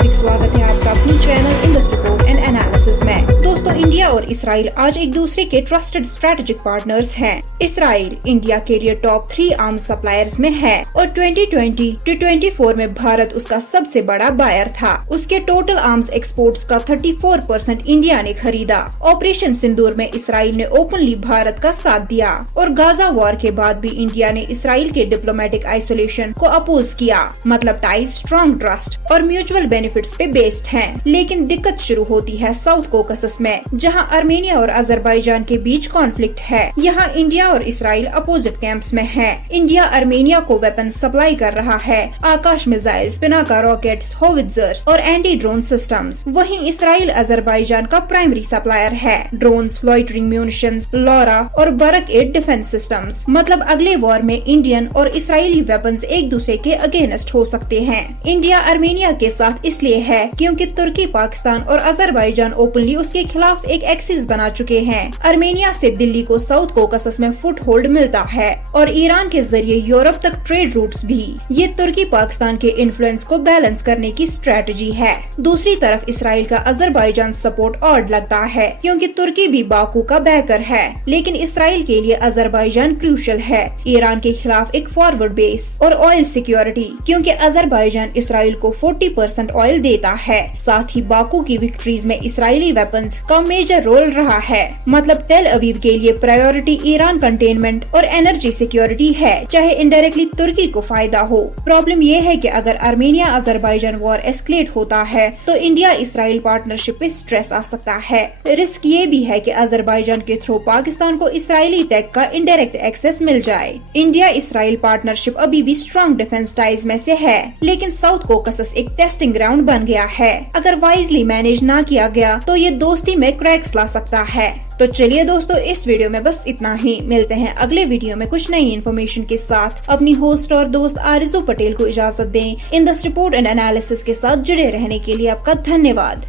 हार्दिक स्वागत है आपका अपनी channel in this report and analysis में। दोस्तों, इंडिया और इसराइल आज एक दूसरे के ट्रस्टेड स्ट्रेटेजिक पार्टनर्स हैं। इसराइल इंडिया के लिए टॉप 3 आर्म्स सप्लायर्स में है और 2020 to 24 में भारत उसका सबसे बड़ा बायर था। उसके टोटल आर्म्स एक्सपोर्ट्स का 34% इंडिया ने खरीदा। ऑपरेशन सिंदूर में इसराइल ने ओपनली भारत का साथ दिया और गाजा वॉर के बाद भी इंडिया ने इसराइल के डिप्लोमेटिक आइसोलेशन को अपोज किया। मतलब टाइज स्ट्रॉन्ग ट्रस्ट और म्यूचुअल बेनिफिट्स पे बेस्ड हैं। लेकिन दिक्कत शुरू होती है साउथ कोकसस में, जहां आर्मेनिया और अजरबैजान के बीच कॉन्फ्लिक्ट है। यहां इंडिया और इसराइल अपोजिट कैंप्स में हैं। इंडिया आर्मेनिया को वेपन सप्लाई कर रहा है, आकाश मिसाइल्स, पिनाका रॉकेट्स, होविट्जर्स और एंटी ड्रोन सिस्टम्स। वहीं इसराइल अजरबैजान का प्राइमरी सप्लायर है, ड्रोन्स, लॉइटरिंग म्यूनिशंस, लॉरा और बरक 8 डिफेंस सिस्टम्स। मतलब अगले वॉर में इंडियन और इसराइली वेपन्स एक दूसरे के अगेंस्ट हो सकते हैं। इंडिया आर्मेनिया के साथ इसलिए है क्योंकि तुर्की, पाकिस्तान और अजरबैजान ओपनली उसके खिलाफ एक एक्सिस बना चुके हैं। आर्मेनिया से दिल्ली को साउथ कोकसस में फुट होल्ड मिलता है और ईरान के जरिए यूरोप तक ट्रेड रूट्स भी। ये तुर्की पाकिस्तान के इन्फ्लुएंस को बैलेंस करने की स्ट्रेटजी है। दूसरी तरफ इसराइल का अजरबैजान सपोर्ट ऑड लगता है क्योंकि तुर्की भी बाकू का बैकर है, लेकिन इसराइल के लिए अजरबैजान क्रूशियल है। ईरान के खिलाफ एक फॉरवर्ड बेस और ऑयल सिक्योरिटी, क्योंकि अजरबैजान इसराइल को 40% ऑयल देता है। साथ ही बाकू की विक्ट्रीज में इसराइली वेपन्स का मेजर रोल रहा है। मतलब तेल अवीव के लिए प्रायोरिटी ईरान कंटेनमेंट और एनर्जी सिक्योरिटी है, चाहे इनडायरेक्टली तुर्की को फायदा हो। प्रॉब्लम ये है कि अगर आर्मेनिया अजरबैजान वॉर एस्केलेट होता है तो इंडिया इसराइल पार्टनरशिप पे स्ट्रेस आ सकता है। रिस्क ये भी है कि अजरबैजान के थ्रू पाकिस्तान को इसराइली टेक का इनडायरेक्ट एक्सेस मिल जाए। इंडिया इसराइल पार्टनरशिप अभी भी स्ट्रॉन्ग डिफेंस टाइज में से है, लेकिन साउथ कोकसस एक टेस्टिंग ग्राउंड बन गया है। अगर वाइजली मैनेज ना किया गया तो ये दोस्ती में क्रैक्स ला सकता है। तो चलिए दोस्तों, इस वीडियो में बस इतना ही। मिलते हैं अगले वीडियो में कुछ नई इन्फॉर्मेशन के साथ। अपनी होस्ट और दोस्त आरिज़ू पटेल को इजाजत दें। In this report and analysis के साथ जुड़े रहने के लिए आपका धन्यवाद।